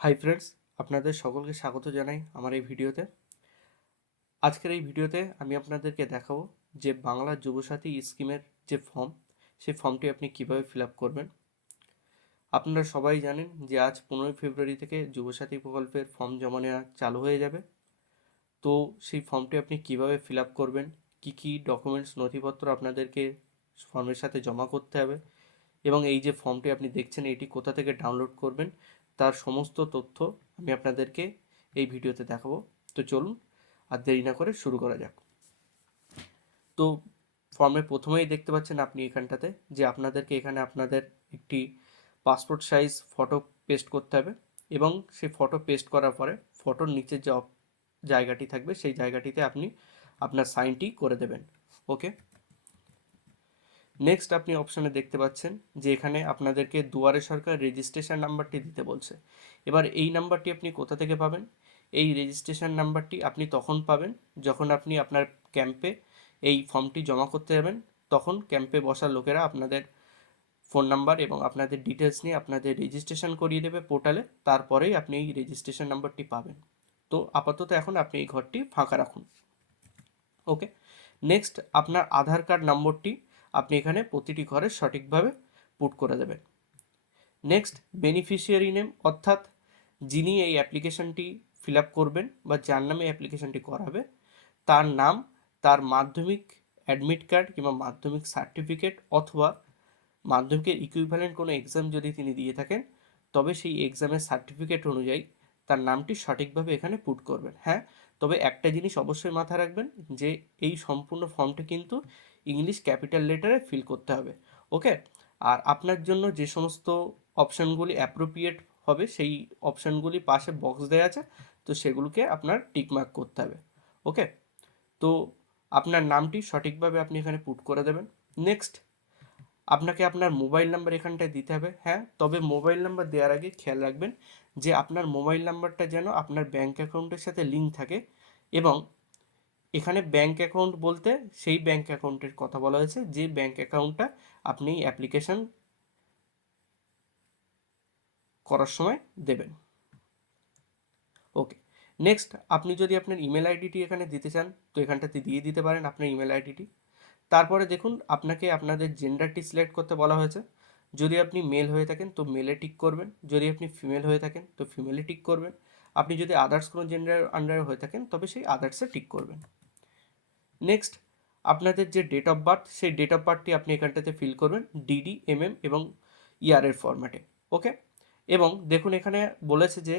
Hi friends, আপনাদের সকলকে স্বাগত জানাই আমার এই ভিডিওতে। আজকের এই ভিডিওতে আমি আপনাদেরকে দেখাবো যে বাংলা যুবসাথী স্কিমের যে ফর্ম, সেই ফর্মটি আপনি কিভাবে ফিল আপ করবেন। আপনারা সবাই জানেন যে আজ 15 ফেব্রুয়ারি থেকে যুবসাথী প্রকল্পের ফর্ম জমা নেওয়া চালু হয়ে যাবে। তো সেই ফর্মটি আপনি কিভাবে ফিল আপ করবেন, কী কী ডকুমেন্টস নথিপত্র আপনাদেরকে ফর্মের সাথে জমা করতে হবে, এবং এই যে ফর্মটি আপনি দেখছেন এটি কোথা থেকে ডাউনলোড করবেন, তার সমস্ত তথ্য আমি আপনাদেরকে এই ভিডিওতে দেখাবো। তো চলুন আর দেরি না করে শুরু করা যাক। তো ফর্মে প্রথমেই দেখতে পাচ্ছেন আপনি এখানটাতে যে আপনাদেরকে এখানে আপনাদের একটি পাসপোর্ট সাইজ ফটো পেস্ট করতে হবে, এবং সেই ফটো পেস্ট করার পরে ফটোর নিচে যে জায়গাটি থাকবে সেই জায়গাটিতে আপনি আপনার সাইনটি করে দেবেন। ওকে, নেক্সট আপনি অপশানে দেখতে পাচ্ছেন যে এখানে আপনাদেরকে দুয়ারে সরকার রেজিস্ট্রেশন নাম্বারটি দিতে বলছে। এবার এই নাম্বারটি আপনি কোথা থেকে পাবেন? এই রেজিস্ট্রেশন নাম্বারটি আপনি তখন পাবেন যখন আপনি আপনার ক্যাম্পে এই ফর্মটি জমা করতে যাবেন। তখন ক্যাম্পে বসা লোকেরা আপনাদের ফোন নাম্বার এবং আপনাদের ডিটেলস নিয়ে আপনাদের রেজিস্ট্রেশন করিয়ে দেবে পোর্টালে, তারপরেই আপনি এই রেজিস্ট্রেশন নাম্বারটি পাবেন। তো আপাতত এখন আপনি এই ঘরটি ফাঁকা রাখুন। ওকে, নেক্সট আপনার আধার কার্ড নম্বরটি আপনি এখানে প্রতিটি ঘরে সঠিকভাবে পুট করে দেবেন। নেক্সট বেনিফিশিয়ারি নেম, অর্থাৎ যিনি এই অ্যাপ্লিকেশনটি ফিল আপ করবেন বা যার নামে অ্যাপ্লিকেশনটি করাবে তার নাম, তার মাধ্যমিক অ্যাডমিট কার্ড কিংবা মাধ্যমিক সার্টিফিকেট অথবা মাধ্যমিকের ইকুইভ্যালেন্ট কোনো এক্সাম যদি তিনি দিয়ে থাকেন তবে সেই এক্সামের সার্টিফিকেট অনুযায়ী তার নামটি সঠিকভাবে এখানে পুট করবেন। হ্যাঁ, তবে একটা জিনিস অবশ্যই মাথায় রাখবেন যে এই সম্পূর্ণ ফর্মটি কিন্তু ইংলিশ ক্যাপিটাল লেটারে ফিল করতে হবে। ওকে, আর আপনার জন্য যে সমস্ত অপশানগুলি অ্যাপ্রোপ্রিয়েট হবে সেই অপশানগুলি পাশে বক্স দেওয়া আছে, তো সেগুলোকে আপনার টিকমার্ক করতে হবে। ওকে, তো আপনার নামটি সঠিকভাবে আপনি এখানে পুট করে দেবেন। নেক্সট আপনাকে আপনার মোবাইল নাম্বার এখানটায় দিতে হবে। হ্যাঁ, তবে মোবাইল নাম্বার দেওয়ার আগে খেয়াল রাখবেন যে আপনার মোবাইল নাম্বারটা যেন আপনার ব্যাঙ্ক অ্যাকাউন্টের সাথে লিঙ্ক থাকে, এবং এখানে ব্যাঙ্ক অ্যাকাউন্ট বলতে সেই ব্যাঙ্ক অ্যাকাউন্টের কথা বলা হয়েছে যে ব্যাঙ্ক অ্যাকাউন্টটা আপনি অ্যাপ্লিকেশন করার সময় দেবেন। ওকে, নেক্সট আপনি যদি আপনার ইমেল আইডিটি এখানে দিতে চান তো এখানটাতে দিয়ে দিতে পারেন আপনার ইমেল আইডিটি। তারপরে দেখুন আপনাকে আপনাদের জেন্ডারটি সিলেক্ট করতে বলা হয়েছে। যদি আপনি মেল হয়ে থাকেন তো মেলে টিক করবেন, যদি আপনি ফিমেল হয়ে থাকেন তো ফিমেলে টিক করবেন, আপনি যদি আদার্স কোনো জেন্ডার আন্ডারে হয়ে থাকেন তবে সেই আদার্সে টিক করবেন। নেক্সট আপনাদের যে ডেট অফ বার্থ সেই ডেট অফ বার্থটি আপনি এখানটাতে ফিল করবেন ডিডি, এমএম এবং ইয়ারের ফরম্যাটে। ওকে, এবং দেখুন এখানে বলেছে যে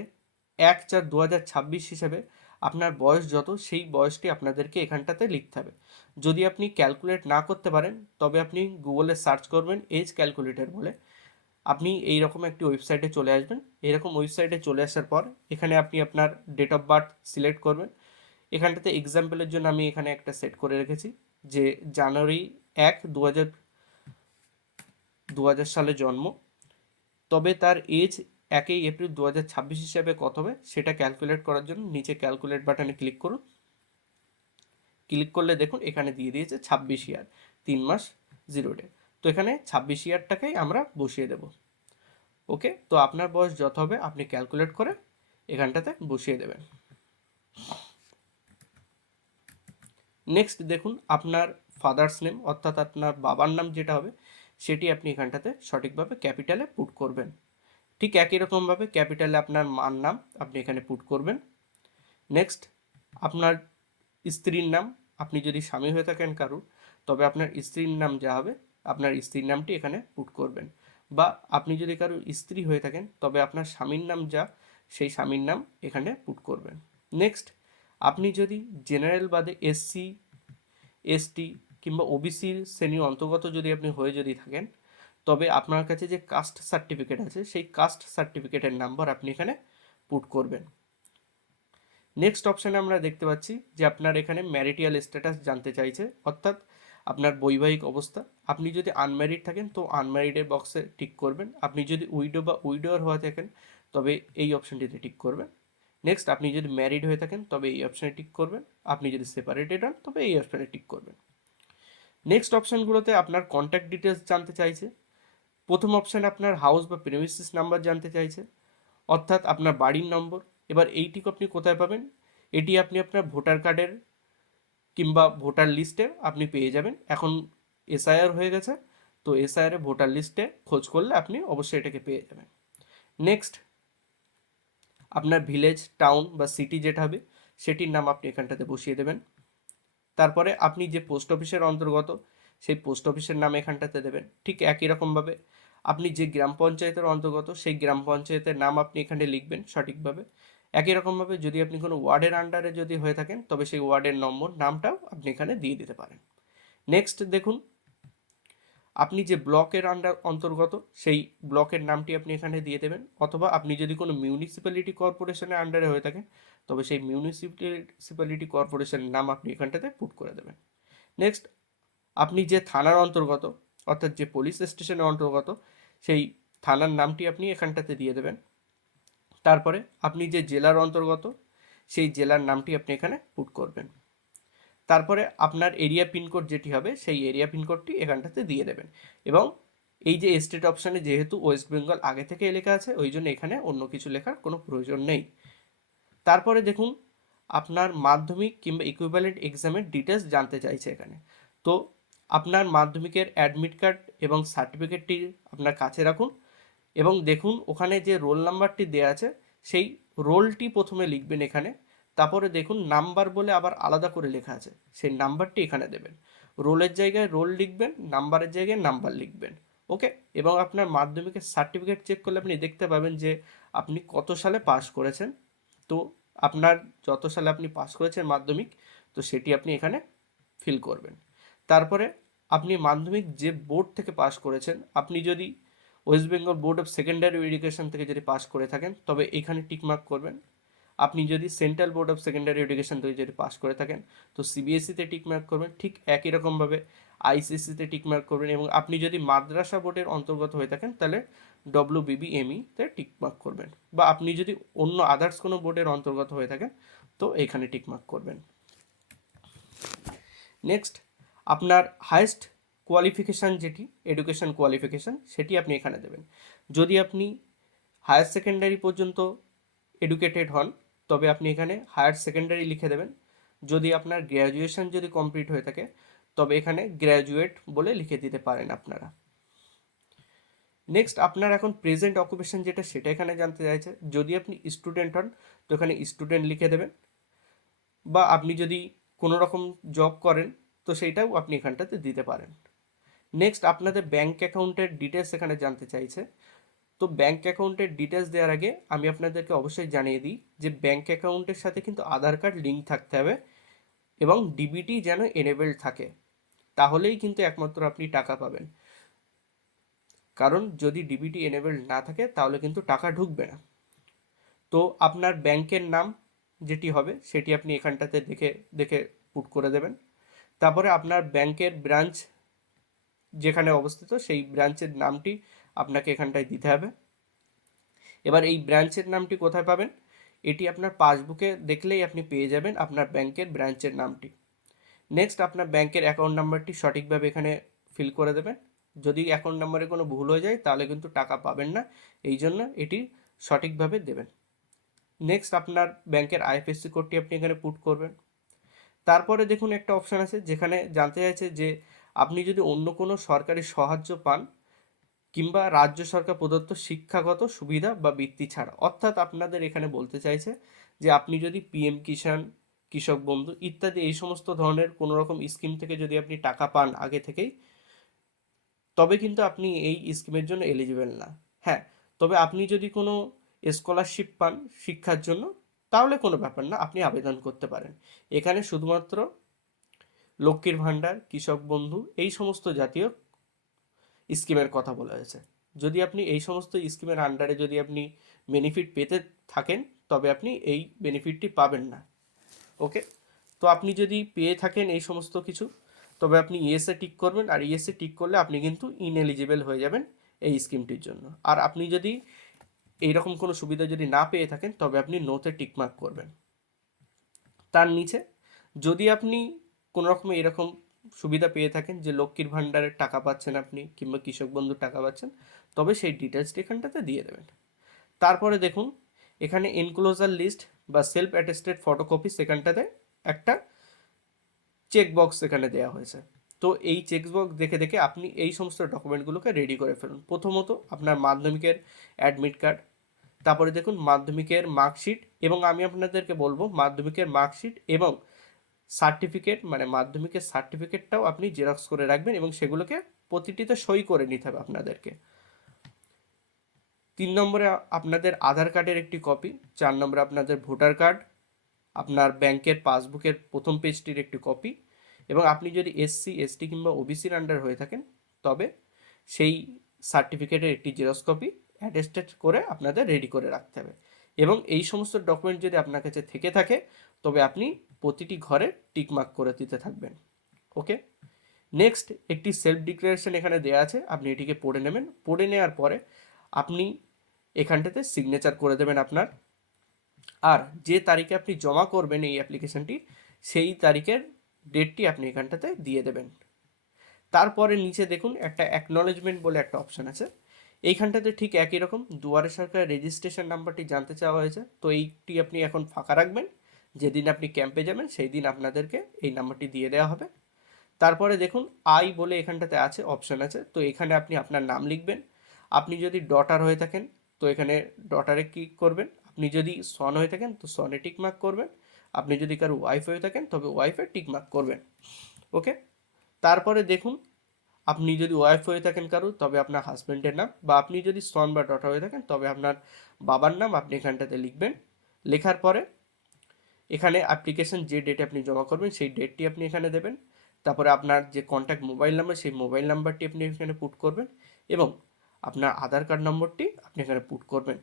1/4/2026 হিসেবে আপনার বয়স যত সেই বয়সটি আপনাদেরকে এখানটাতে লিখতে হবে। যদি আপনি ক্যালকুলেট না করতে পারেন তবে আপনি গুগলে সার্চ করবেন এজ ক্যালকুলেটর বলে, আপনি এই রকম একটি ওয়েবসাইটে চলে আসবেন। এরকম ওয়েবসাইটে চলে আসার পর এখানে আপনি আপনার ডেট অফ বার্থ সিলেক্ট করবেন। এখানটাতে এক্সাম্পলের জন্য আমি এখানে একটা সেট করে রেখেছি যে জানুয়ারি 1, 2000 সালে জন্ম, তবে তার এজ 1 এপ্রিল 2026 হিসাবে কত হবে সেটা ক্যালকুলেট করার জন্য নিচে ক্যালকুলেট বাটনে ক্লিক করুন। ক্লিক করলে দেখুন এখানে দিয়ে দিয়েছে 26 ইয়ার 3 মাস 0 ডে। তো এখানে 26 ইয়ারটাকেই আমরা বসিয়ে দেব। ওকে, তো আপনার বয়স যত হবে আপনি ক্যালকুলেট করে এখানটাতে বসিয়ে দেবেন। নেক্সট দেখুন আপনার ফাদার্স নেম, অর্থাৎ আপনার বাবার নাম যেটা হবে সেটি আপনি এখানটাতে সঠিকভাবে ক্যাপিটালে পুট করবেন। ঠিক একই রকমভাবে ক্যাপিটালে আপনার মার নাম আপনি এখানে পুট করবেন। নেক্সট আপনার স্ত্রীর নাম, আপনি যদি স্বামী হয়ে থাকেন কারুর তবে আপনার স্ত্রীর নাম যা হবে আপনার স্ত্রীর নামটি এখানে পুট করবেন, বা আপনি যদি কারুর স্ত্রী হয়ে থাকেন তবে আপনার স্বামীর নাম যা সেই স্বামীর নাম এখানে পুট করবেন। নেক্সট আপনি যদি জেনারেল বাদে এসসি, এসটি কিংবা ওবিসির শ্রেণীর অন্তর্গত যদি আপনি হয়ে যদি থাকেন তবে আপনার কাছে যে কাস্ট সার্টিফিকেট আছে সেই কাস্ট সার্টিফিকেটের নাম্বার আপনি এখানে পুট করবেন। নেক্সট অপশানে আমরা দেখতে পাচ্ছি যে আপনার এখানে ম্যারিটাল স্ট্যাটাস জানতে চাইছে, অর্থাৎ আপনার বৈবাহিক অবস্থা। আপনি যদি আনম্যারিড থাকেন তো আনম্যারিডের বক্সে টিক করবেন, আপনি যদি উইডো বা উইডোয়ার হয়ে থাকেন তবে এই অপশানটিতে টিক করবেন। নেক্সট আপনি যদি ম্যারিড হয়ে থাকেন তবে এই অপশানে টিক করবেন, আপনি যদি সেপারেটেড হন তবে এই অপশানে টিক করবেন। নেক্সট অপশানগুলোতে আপনার কন্ট্যাক্ট ডিটেলস জানতে চাইছে। প্রথম অপশানে আপনার হাউস বা প্রেমিসিস নাম্বার জানতে চাইছে। অর্থাৎ আপনার বাড়ির নম্বর। এবার এইটিকে আপনি কোথায় পাবেন? এটি আপনি আপনার ভোটার কার্ডের কিংবা ভোটার লিস্টে আপনি পেয়ে যাবেন। এখন এসআইআর হয়ে গেছে, তো এসআইআর ভোটার লিস্টে খোঁজ করলে আপনি অবশ্যই এটাকে পেয়ে যাবেন। নেক্সট, আপনার ভিলেজ, টাউন বা সিটি যেটা হবে সেটির নাম আপনি এখানটাতে বসিয়ে দেবেন। তারপরে আপনি যে পোস্ট অফিসের অন্তর্গত সেই পোস্ট অফিসের নাম এখানটাতে দেবেন। ঠিক একই রকমভাবে আপনি যে গ্রাম পঞ্চায়েতের অন্তর্গত সেই গ্রাম পঞ্চায়েতের নাম আপনি এখানে লিখবেন সঠিকভাবে। একই রকমভাবে যদি আপনি কোনো ওয়ার্ডের আন্ডারে যদি হয়ে থাকেন তবে সেই ওয়ার্ডের নম্বর নামটাও আপনি এখানে দিয়ে দিতে পারেন। নেক্সট দেখুন, আপনি যে ব্লকের অন্তর্গত সেই ব্লকের নামটি আপনি এখানে দিয়ে দেবেন, অথবা আপনি যদি কোনো মিউনিসিপ্যালিটি কর্পোরেশনের আন্ডারে হয়ে থাকেন তবে সেই মিউনিসিপ্যালিটি কর্পোরেশনের নাম আপনি এখানটাতে পুট করে দেবেন। নেক্সট, আপনি যে থানার অন্তর্গত অর্থাৎ যে পুলিশ স্টেশনের অন্তর্গত সেই থানার নামটি আপনি এখানটাতে দিয়ে দেবেন। তারপরে আপনি যে জেলার অন্তর্গত সেই জেলার নামটি আপনি এখানে পুট করবেন। তারপরে আপনার এরিয়া পিনকোড যেটি হবে সেই এরিয়া পিনকোডটি এখানটাতে দিয়ে দেবেন। এবং এই যে স্টেট অপশানে যেহেতু ওয়েস্ট বেঙ্গল আগে থেকে লেখা আছে ওই জন্য এখানে অন্য কিছু লেখার কোনো প্রয়োজন নেই। তারপরে দেখুন, আপনার মাধ্যমিক কিংবা ইকুইভ্যালেন্ট এক্সামের ডিটেলস জানতে চাইছে এখানে। তো আপনার মাধ্যমিকের অ্যাডমিট কার্ড এবং সার্টিফিকেটটি আপনার কাছে রাখুন এবং দেখুন ওখানে যে রোল নাম্বারটি দেওয়া আছে সেই রোলটি প্রথমে লিখবেন এখানে। তারপরে দেখুন নাম্বার বলে আবার আলাদা করে লেখা আছে, সেই নাম্বারটি এখানে দেবেন। রোলের জায়গায় রোল লিখবেন, নাম্বারের জায়গায় নাম্বার লিখবেন। ওকে। এবং আপনার মাধ্যমিকের সার্টিফিকেট চেক করলে আপনি দেখতে পাবেন যে আপনি কত সালে পাস করেছেন। তো আপনার যত সালে আপনি পাস করেছেন মাধ্যমিক, তো সেটি আপনি এখানে ফিল করবেন। তারপরে আপনি মাধ্যমিক যে বোর্ড থেকে পাস করেছেন, আপনি যদি West Bengal board of secondary education থেকে যদি পাস করে থাকেন তবে এখানে টিকমার্ক করবেন। আপনি যদি central board of secondary education থেকে যদি পাস করে থাকেন তো সিবিএসইতে টিকমার্ক করবেন। ঠিক একই রকমভাবে আইসিএসসিতে টিকমার্ক করবেন। এবং আপনি যদি মাদ্রাসা বোর্ডের অন্তর্গত হয়ে থাকেন তাহলে WBBME-তে টিকমার্ক করবেন। বা আপনি যদি অন্য আদার্স কোনো বোর্ডের অন্তর্গত হয়ে থাকেন তো এখানে টিকমার্ক করবেন। নেক্সট, আপনার হায়েস্ট কোয়ালিফিকেশান যেটি এডুকেশন কোয়ালিফিকেশান সেটি আপনি এখানে দেবেন। যদি আপনি হায়ার সেকেন্ডারি পর্যন্ত এডুকেটেড হন তবে আপনি এখানে হায়ার সেকেন্ডারি লিখে দেবেন। যদি আপনার গ্র্যাজুয়েশন যদি কমপ্লিট হয়ে থাকে তবে এখানে গ্র্যাজুয়েট বলে লিখে দিতে পারেন আপনারা। নেক্সট, আপনার এখন প্রেজেন্ট অকুপেশন যেটা সেটা এখানে জানতে চাইছে। যদি আপনি স্টুডেন্ট হন তো এখানে স্টুডেন্ট লিখে দেবেন, বা আপনি যদি কোনো রকম জব করেন তো সেইটাও আপনি এখানটাতে দিতে পারেন। নেক্সট, আপনাদের ব্যাঙ্ক অ্যাকাউন্টের ডিটেলস এখানে জানতে চাইছে। তো ব্যাঙ্ক অ্যাকাউন্টের ডিটেলস দেওয়ার আগে আমি আপনাদেরকে অবশ্যই জানিয়ে দিই যে ব্যাঙ্ক অ্যাকাউন্টের সাথে কিন্তু আধার কার্ড লিঙ্ক থাকতে হবে এবং ডিবিটি যেন এনেবেলড থাকে, তাহলেই কিন্তু একমাত্র আপনি টাকা পাবেন। কারণ যদি ডিবিটি এনেবেলড না থাকে তাহলে কিন্তু টাকা ঢুকবে না। তো আপনার ব্যাংকের নাম যেটি হবে সেটি আপনি এখানটাতে দেখে দেখে পুট করে দেবেন। তারপরে আপনার ব্যাংকের ব্রাঞ্চ যেখানে অবস্থিত সেই ব্রাঞ্চের নামটি আপনাকে এখানটায় দিতে হবে। এবার এই ব্রাঞ্চের নামটি কোথায় পাবেন? এটি আপনার পাসবুকে দেখলেই আপনি পেয়ে যাবেন আপনার ব্যাংকের ব্রাঞ্চের নামটি। নেক্সট, আপনার ব্যাংকের অ্যাকাউন্ট নাম্বারটি সঠিকভাবে এখানে ফিল করে দেবেন। যদি অ্যাকাউন্ট নাম্বারে কোনো ভুল হয়ে যায় তাহলে কিন্তু টাকা পাবেন না, এই জন্য এটি সঠিকভাবে দেবেন। নেক্সট, আপনার ব্যাংকের আইএফএসসি কোডটি আপনি এখানে পুট করবেন। তারপরে দেখুন একটা অপশান আছে যেখানে জানতে চাইছে যে আপনি যদি অন্য কোনো সরকারি সাহায্য পান কিংবা রাজ্য সরকার প্রদত্ত শিক্ষাগত সুবিধা বা বৃত্তি ছাড়া, অর্থাৎ আপনাদের এখানে বলতে চাইছে যে আপনি যদি পিএম কিষাণ, কৃষক বন্ধু ইত্যাদি এই সমস্ত ধরনের কোনো রকম স্কিম থেকে যদি আপনি টাকা পান আগে থেকেই তবে কিন্তু আপনি এই স্কিমের জন্য এলিজিবল না। হ্যাঁ, তবে আপনি যদি কোনো স্কলারশিপ পান শিক্ষার জন্য তাহলে কোনো ব্যাপার না, আপনি আবেদন করতে পারেন। এখানে শুধুমাত্র লক্ষ্মীর ভাণ্ডার, কৃষক বন্ধু এই সমস্ত জাতীয় স্কিমের কথা বলা হয়েছে। যদি আপনি এই সমস্ত স্কিমের আন্ডারে যদি আপনি বেনিফিট পেতে থাকেন তবে আপনি এই বেনিফিটটি পাবেন না। ওকে। তো আপনি যদি পেয়ে থাকেন এই সমস্ত কিছু তবে আপনি ইয়েসে টিক করবেন, আর ইয়েসে টিক করলে আপনি কিন্তু ইনএলিজিবল হয়ে যাবেন এই স্কিমটির জন্য। আর আপনি যদি এইরকম কোনো সুবিধা যদি না পেয়ে থাকেন তবে আপনি নোতে টিকমার্ক করবেন। তার নিচে যদি আপনি কোনো রকম এরকম সুবিধা পেয়ে থাকেন যে লক্ষ্মীর ভাণ্ডারের টাকা পাচ্ছেন আপনি কিংবা কৃষক বন্ধুর টাকা পাচ্ছেন তবে সেই ডিটেলসটি এখানটাতে দিয়ে দেবেন। তারপরে দেখুন এখানে এনক্লোজার লিস্ট বা সেলফ অ্যাটেস্টেড ফটোকপি সেখানটাতে একটা চেক বক্স এখানে দেওয়া হয়েছে। তো এই চেক বক্স দেখে দেখে আপনি এই সমস্ত ডকুমেন্টগুলোকে রেডি করে ফেলুন। প্রথমত আপনার মাধ্যমিকের অ্যাডমিট কার্ড, তারপরে দেখুন মাধ্যমিকের মার্কশিট, এবং আমি আপনাদেরকে বলবো মাধ্যমিকের মার্কশিট এবং সার্টিফিকেট, মানে মাধ্যমিকের সার্টিফিকেটটাও আপনি জেরক্স করে রাখবেন এবং সেগুলোকে প্রতিটিতে সই করে নিতে হবে আপনাদেরকে। 3 নম্বরে আপনাদের আধার কার্ডের একটি কপি, 4 নম্বরে আপনাদের ভোটার কার্ড, আপনার ব্যাংকের পাসবুকের প্রথম পেজটির একটি কপি, এবং আপনি যদি এসসি এসটি কিংবা ওবিসির আন্ডার হয়ে থাকেন তবে সেই সার্টিফিকেটের একটি জেরক্স কপি অ্যাটেস্টেড করে আপনাদের রেডি করে রাখতে হবে। এবং এই সমস্ত ডকুমেন্ট যদি আপনার কাছে থেকে থাকে তবে আপনি প্রতিটি ঘরে টিকমার্ক করে দিতে থাকবেন। ওকে, নেক্সট একটি সেলফ ডিক্লারেশন এখানে দেওয়া আছে, আপনি এটিকে পড়ে নেবেন। পড়ে নেওয়ার পরে আপনি এখানটাতে সিগনেচার করে দেবেন আপনার, আর যে তারিখে আপনি জমা করবেন এই অ্যাপ্লিকেশনটি সেই তারিখের ডেটটি আপনি এখানটাতে দিয়ে দেবেন। তারপরে নিচে দেখুন একটা অ্যাকনলেজমেন্ট বলে একটা অপশান আছে, এইখানটাতে ঠিক একই রকম দুয়ারে সরকার রেজিস্ট্রেশন নাম্বারটি জানতে চাওয়া হয়েছে, তো এইটি আপনি এখন ফাঁকা রাখবেন। যেদিন আপনি ক্যাম্পে যাবেন সেই দিন আপনাদেরকে এই নাম্বারটি দিয়ে দেওয়া হবে। তারপরে দেখুন আই বলে এখানটাতে আছে, অপশান আছে, তো এখানে আপনি আপনার নাম লিখবেন। আপনি যদি ডটার হয়ে থাকেন তো এখানে ডটারে ক্লিক করবেন, আপনি যদি সন হয়ে থাকেন তো সনে টিকমার্ক করবেন, আপনি যদি কারো ওয়াইফ হয়ে থাকেন তবে ওয়াইফে টিকমার্ক করবেন। ওকে, তারপরে দেখুন আপনি যদি ওয়াইফ হয়ে থাকেন কারো তবে আপনার হাজব্যান্ডের নাম, বা আপনি যদি সন বা ডটার হয়ে থাকেন তবে আপনার বাবার নাম আপনি এখানটাতে লিখবেন। লেখার পরে এখানে অ্যাপ্লিকেশন যে ডেটে আপনি জমা করবেন সেই ডেটটি আপনি এখানে দেবেন। তারপরে আপনার যে কন্ট্যাক্ট মোবাইল নাম্বার সেই মোবাইল নাম্বারটি আপনি এখানে পুট করবেন এবং আপনার আধার কার্ড নম্বরটি আপনি এখানে পুট করবেন।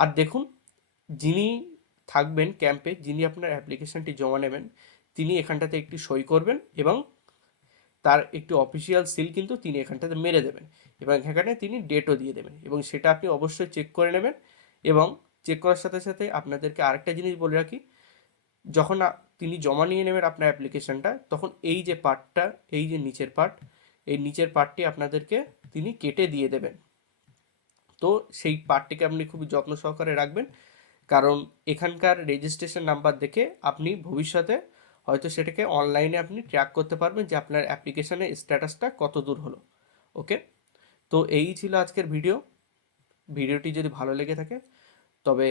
আর দেখুন যিনি থাকবেন ক্যাম্পে, যিনি আপনার অ্যাপ্লিকেশনটি জমা নেবেন তিনি এখানটাতে একটি সই করবেন এবং তার একটি অফিসিয়াল সিল কিন্তু তিনি এখানটাতে মেরে দেবেন এবং এখানে তিনি ডেটও দিয়ে দেবেন, এবং সেটা আপনি অবশ্যই চেক করে নেবেন। এবং চেক করার সাথে সাথে আপনাদেরকে আরেকটা জিনিস বলে রাখি, যখন তিনি জমা নিয়ে নেবেন আপনার অ্যাপ্লিকেশনটা তখন এই যে পার্টটা, এই যে নিচের পার্ট, এই নিচের পার্টটি আপনাদেরকে তিনি কেটে দিয়ে দেবেন। তো সেই পার্টটিকে আপনি খুবই যত্ন সহকারে রাখবেন, কারণ এখানকার রেজিস্ট্রেশন নাম্বার দেখে আপনি ভবিষ্যতে হয়তো সেটাকে অনলাইনে আপনি ট্র্যাক করতে পারবেন যে আপনার অ্যাপ্লিকেশনের স্ট্যাটাসটা কত দূর হলো। ওকে, তো এই ছিল আজকের ভিডিওটি যদি ভালো লেগে থাকে তবে